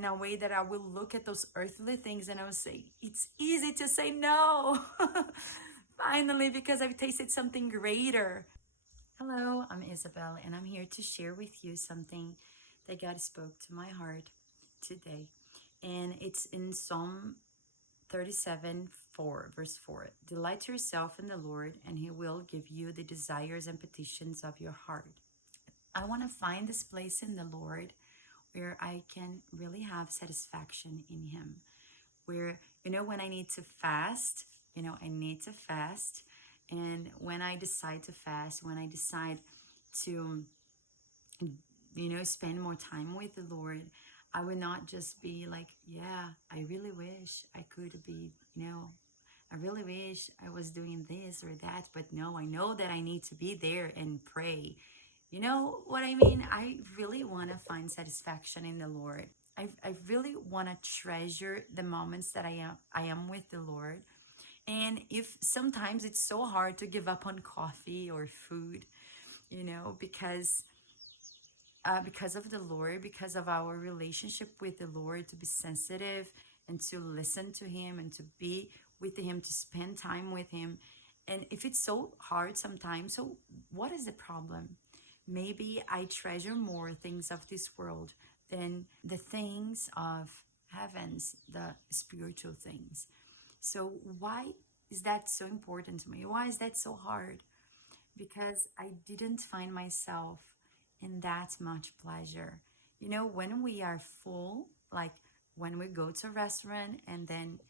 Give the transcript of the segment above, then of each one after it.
in a way that I will look at those earthly things and I will say, it's easy to say no. Finally, because I've tasted something greater. Hello, I'm Isabel, and I'm here to share with you something that God spoke to my heart today. And it's in Psalm 37 4, verse 4. Delight yourself in the Lord, and He will give you the desires and petitions of your heart. I want to find this place in the Lord where I can really have satisfaction in Him. Where, when I need to fast, I need to fast. And when I decide to fast, when I decide to, spend more time with the Lord, I would not just be like, yeah, I really wish I could be, I really wish I was doing this or that. But no, I know that I need to be there and pray. You know what I mean? I really want to find satisfaction in the Lord. I really want to treasure the moments that I am with the Lord. And if sometimes it's so hard to give up on coffee or food, because of the Lord, because of our relationship with the Lord, to be sensitive and to listen to Him and to be with Him, to spend time with Him. And if it's so hard sometimes, so what is the problem? Maybe I treasure more things of this world than the things of heavens, the spiritual things. So why is that so important to me? Why is that so hard? Because I didn't find myself in that much pleasure. When we are full, like when we go to a restaurant and then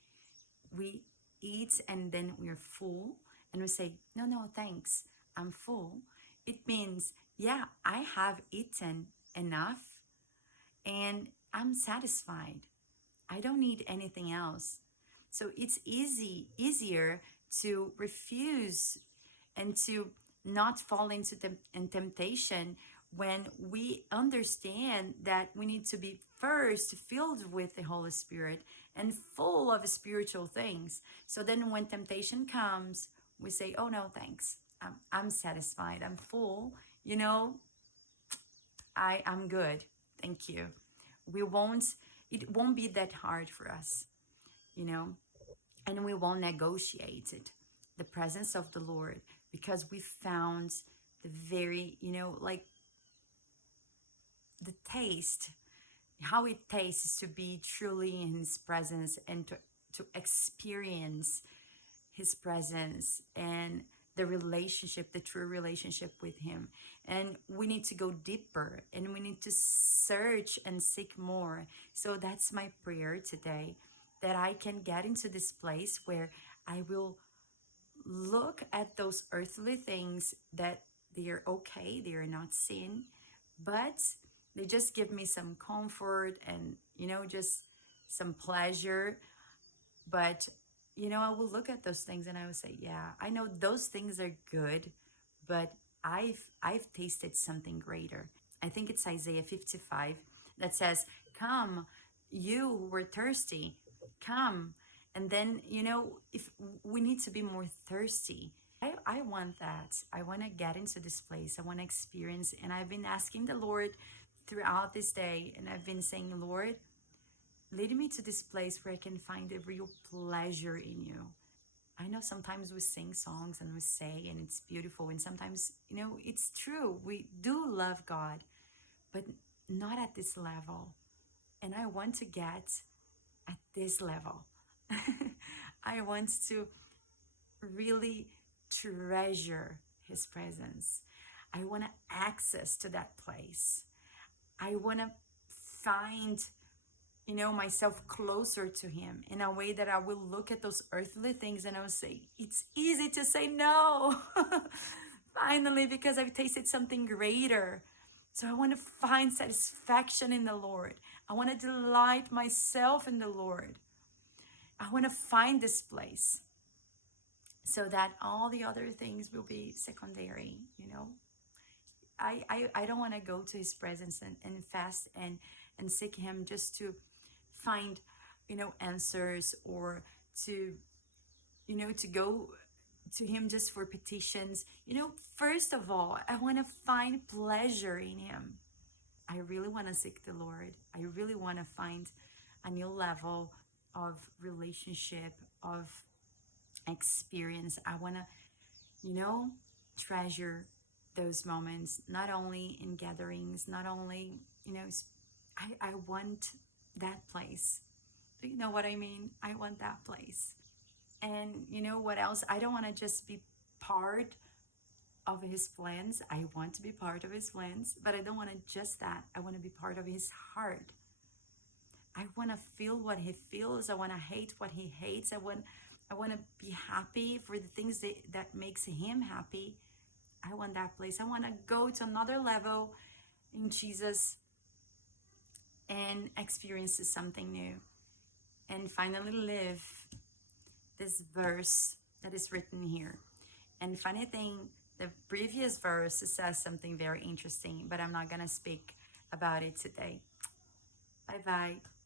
we eat and then we're full and we say, no, no, thanks, I'm full. It means, yeah, I have eaten enough and I'm satisfied. I don't need anything else. So it's easier to refuse and to not fall into temptation when we understand that we need to be first filled with the Holy Spirit and full of spiritual things. So then when temptation comes, we say, oh no, thanks. I'm satisfied. I'm full. I'm good. Thank you. It won't be that hard for us, you know, and we won't negotiate it, the presence of the Lord, because we found the very, like the taste, how it tastes to be truly in His presence and to experience His presence and the relationship, the true relationship with Him. And we need to go deeper and we need to search and seek more. So that's my prayer today, that I can get into this place where I will look at those earthly things that they are okay, they are not sin, but they just give me some comfort and, just some pleasure. But, I will look at those things and I will say, yeah, I know those things are good, but I've tasted something greater. I think it's Isaiah 55 that says, come, you who were thirsty, come. And then, if we need to be more thirsty, I want that. I want to get into this place. I want to experience. And I've been asking the Lord throughout this day, and I've been saying, Lord, lead me to this place where I can find a real pleasure in you. I know sometimes we sing songs and we say, and it's beautiful. And sometimes, it's true. We do love God, but not at this level. And I want to get at this level. I want to really treasure His presence. I want to access to that place. I want to find myself closer to Him in a way that I will look at those earthly things and I will say, it's easy to say no. Finally, because I've tasted something greater. So I want to find satisfaction in the Lord. I want to delight myself in the Lord. I want to find this place so that all the other things will be secondary, I don't want to go to His presence and fast and seek Him just to find answers, or to to go to Him just for petitions. First of all, I want to find pleasure in Him. I really want to seek the Lord. I really want to find a new level of relationship, of experience. I want to, you know, treasure those moments, not only in gatherings, not only, you know, I want that place. Do you know what I mean? I want that place. And you know what else? I don't want to just be part of his plans. I want to be part of his plans, but I don't want to just that. I want to be part of his heart. I want to feel what he feels. I want to hate what he hates. I want to be happy for the things that makes him happy. I want that place. I want to go to another level in Jesus and experience something new and finally live this verse that is written here. And funny thing, the previous verse says something very interesting, but I'm not going to speak about it today. Bye bye.